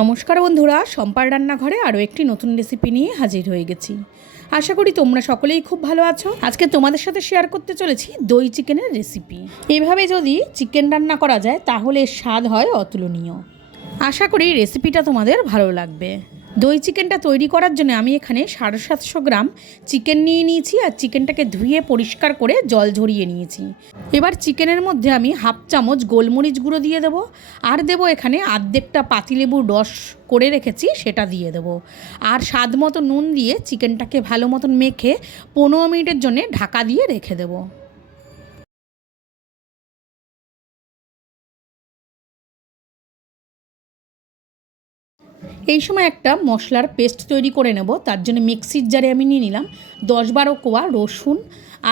নমস্কার বন্ধুরা, সম্পার রান্নাঘরে আরও একটি নতুন রেসিপি নিয়ে হাজির হয়ে গেছি। আশা করি তোমরা সকলেই খুব ভালো আছো। আজকে তোমাদের সাথে শেয়ার করতে চলেছি দই চিকেনের রেসিপি। এইভাবে যদি চিকেন রান্না করা যায় তাহলে এর স্বাদ হয় অতুলনীয়। আশা করি রেসিপিটা তোমাদের ভালো লাগবে। দই চিকেনটা তৈরি করার জন্য আমি এখানে 750 গ্রাম চিকেন নিয়ে নিয়েছি আর চিকেনটাকে ধুয়ে পরিষ্কার করে জল ঝরিয়ে নিয়েছি। এবার চিকেনের মধ্যে আমি হাফ চামচ গোলমরিচ গুঁড়ো দিয়ে দেবো আর দেবো এখানে আর্ধেকটা পাতিলেবুর রস করে রেখেছি সেটা দিয়ে দেবো আর স্বাদ মতো নুন দিয়ে চিকেনটাকে ভালো মতন মেখে 15 মিনিটের জন্য ঢাকা দিয়ে রেখে দেবো। এই সময় একটা মশলার পেস্ট তৈরি করে নেব। তার জন্য মিক্সির জারে আমি নিয়ে নিলাম 10-12 কোয়া রসুন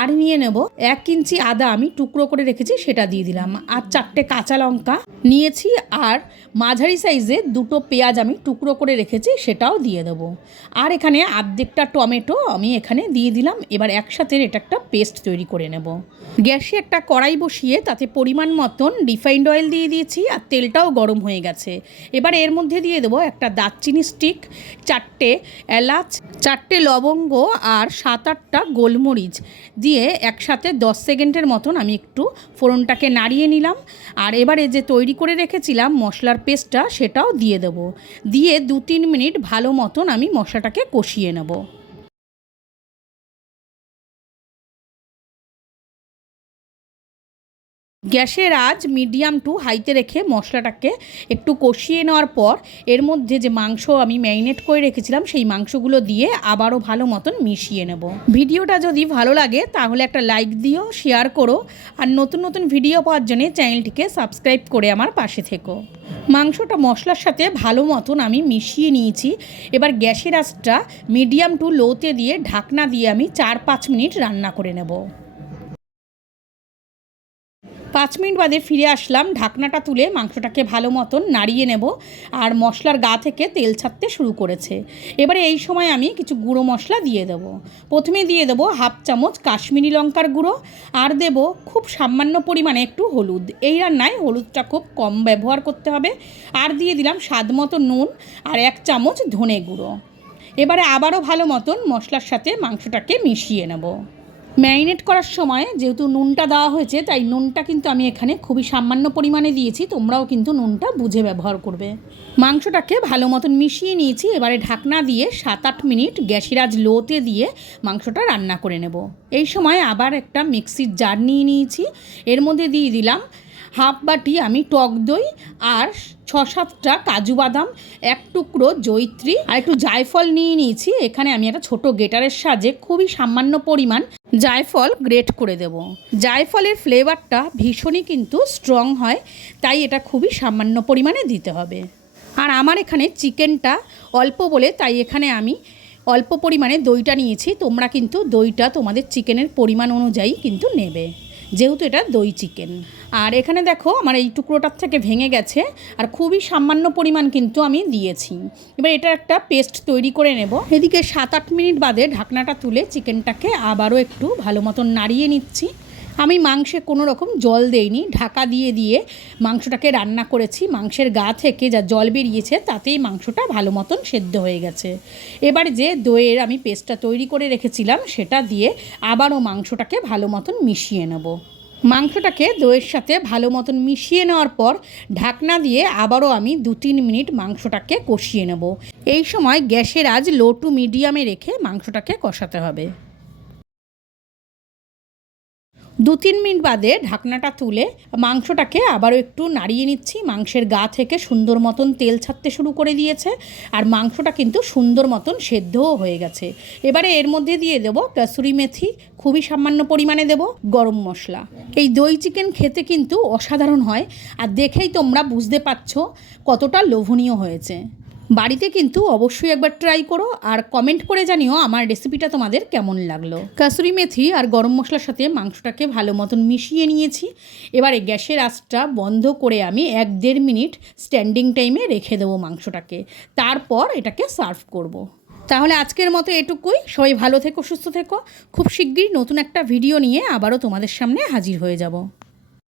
আর নিয়ে নেব 1 ইঞ্চি আদা আমি টুকরো করে রেখেছি সেটা দিয়ে দিলাম আর 4টে কাঁচা লঙ্কা নিয়েছি আর মাঝারি সাইজে 2টো পেঁয়াজ আমি টুকরো করে রেখেছি সেটাও দিয়ে দেবো আর এখানে আর্ধেকটা টমেটো আমি এখানে দিয়ে দিলাম। এবার একসাথে এটা একটা পেস্ট তৈরি করে নেব। গ্যাসে একটা কড়াই বসিয়ে তাতে পরিমাণ মতন রিফাইন্ড অয়েল দিয়ে দিয়েছি আর তেলটাও গরম হয়ে গেছে। এবার এর মধ্যে দিয়ে দেবো একটা দারচিনি স্টিক, 4টে এলাচ, 4টে লবঙ্গ আর 7-8টা গোলমরিচ দিয়ে একসাথে 10 সেকেন্ডের মতন আমি একটু ফোড়নটাকে নাড়িয়ে নিলাম। আর এবারে যে তৈরি করে রেখেছিলাম মশলার পেস্টটা সেটাও দিয়ে দেবো, দিয়ে 2-3 মিনিট ভালো মতন আমি মশলাটাকে কষিয়ে নেব। গ্যাসের আঁচ মিডিয়াম টু হাইতে রেখে মশলাটাকে একটু কষিয়ে নেওয়ার পর এর মধ্যে যে মাংস আমি ম্যারিনেট করে রেখেছিলাম সেই মাংসগুলো দিয়ে আবারও ভালো মতন মিশিয়ে নেব। ভিডিওটা যদি ভালো লাগে তাহলে একটা লাইক দিও, শেয়ার করো আর নতুন নতুন ভিডিও পাওয়ার জন্য চ্যানেলটিকে সাবস্ক্রাইব করে আমার পাশে থেকো। মাংসটা মশলার সাথে ভালো মতন আমি মিশিয়ে নিয়েছি। এবার গ্যাসের আঁচটা মিডিয়াম টু লোতে দিয়ে ঢাকনা দিয়ে আমি 4-5 মিনিট রান্না করে নেব। 5 মিনিট বাদে ফিরে আসলাম। ঢাকনাটা তুলে মাংসটাকে ভালো মতন নাড়িয়ে নেব আর মশলার গা থেকে তেল ছাড়তে শুরু করেছে। এবারে এই সময় আমি কিছু গুঁড়ো মশলা দিয়ে দেব। প্রথমে দিয়ে দেবো হাফ চামচ কাশ্মীরি লঙ্কার গুঁড়ো আর দেব খুব সামান্য পরিমাণে একটু হলুদ। এই রান্নায় হলুদটা খুব কম ব্যবহার করতে হবে। আর দিয়ে দিলাম স্বাদ মতো নুন আর 1 চামচ ধনে গুঁড়ো। এবারে আবারও ভালো মতন মশলার সাথে মাংসটাকে মিশিয়ে নেব। ম্যারিনেট করার সময় যেহেতু নুনটা দেওয়া হয়েছে তাই নুনটা কিন্তু আমি এখানে খুবই সামান্য পরিমাণে দিয়েছি, তোমরাও কিন্তু নুনটা বুঝে ব্যবহার করবে। মাংসটাকে ভালো মতন মিশিয়ে নিয়েছি। এবারে ঢাকনা দিয়ে 7-8 মিনিট গ্যাসের আঁচ লোতে দিয়ে মাংসটা রান্না করে নেব। এই সময় আবার একটা মিক্সির জার নিয়ে নিয়েছি, এর মধ্যে দিয়ে দিলাম হাফ বাটি আমি টক দই আর 6-7টা কাজু বাদাম, 1 টুকরো জয়িত্রী আর একটু জায়ফল নিয়ে নিয়েছি। এখানে আমি একটা ছোট গ্রেটারের সাহায্যে খুবই সামান্য পরিমাণ জায়ফল গ্রেট করে দেব। জায়ফলের ফ্লেভারটা ভীষণই কিন্তু স্ট্রং হয়, তাই এটা খুবই সামান্য পরিমাণে দিতে হবে। আর আমার এখানে চিকেনটা অল্প বলে তাই এখানে আমি অল্প পরিমাণে দইটা নিয়েছি। তোমরা কিন্তু দইটা তোমাদের চিকেনের পরিমাণ অনুযায়ী কিন্তু নেবে, যেহেতু এটা দই চিকেন। আর এখানে দেখো আমার এই টুকরোটার থেকে ভেঙে গেছে আর খুবই সামান্য পরিমাণ কিন্তু আমি দিয়েছি। এবার এটা একটা পেস্ট তৈরি করে নেব। এদিকে 7-8 মিনিট বাদে ঢাকনাটা তুলে চিকেনটাকে আবারও একটু ভালো মতন নাড়িয়ে নিচ্ছি। আমি মাংসে কোনো রকম জল দেইনি, ঢাকা দিয়ে দিয়ে মাংসটাকে রান্না করেছি। মাংসের গা থেকে যা জল বেরিয়েছে তাতেই মাংসটা ভালো মতন সেদ্ধ হয়ে গেছে। এবার যে দইয়ের আমি পেস্টটা তৈরি করে রেখেছিলাম সেটা দিয়ে আবারও মাংসটাকে ভালো মতন মিশিয়ে নেব। মাংসটাকে দইয়ের সাথে ভালো মতন মিশিয়ে নেওয়ার পর ঢাকনা দিয়ে আবারও আমি 2-3 মিনিট মাংসটাকে কষিয়ে নেব। এই সময় গ্যাসের আঁচ লো টু মিডিয়ামে রেখে মাংসটাকে কষাতে হবে। 2-3 মিনিট বাদে ঢাকনাটা তুলে মাংসটাকে আবারও একটু নাড়িয়ে নিচ্ছি। মাংসের গা থেকে সুন্দর মতন তেল ছাড়তে শুরু করে দিয়েছে আর মাংসটা কিন্তু সুন্দর মতন সেদ্ধও হয়ে গেছে। এবারে এর মধ্যে দিয়ে দেব কসুরি মেথি, খুবই সামান্য পরিমাণে দেব গরম মশলা। এই দই চিকেন খেতে কিন্তু অসাধারণ হয় আর দেখেই তোমরা বুঝতে পারছো কতটা লোভনীয় হয়েছে। বাড়িতে কিন্তু অবশ্যই একবার ট্রাই করো আর কমেন্ট করে জানিও আমার রেসিপিটা তোমাদের কেমন লাগলো। কাসুরি মেথি আর গরম মশলার সাথে মাংসটাকে ভালো মতন মিশিয়ে নিয়েছি। এবারে গ্যাসের আঁচটা বন্ধ করে আমি 1-1.5 মিনিট স্ট্যান্ডিং টাইমে রেখে দেবো মাংসটাকে, তারপর এটাকে সার্ভ করব। তাহলে আজকের মতো এটুকুই। সবাই ভালো থেকো, সুস্থ থেকো। খুব শিগগিরই নতুন একটা ভিডিও নিয়ে আবারও তোমাদের সামনে হাজির হয়ে যাব।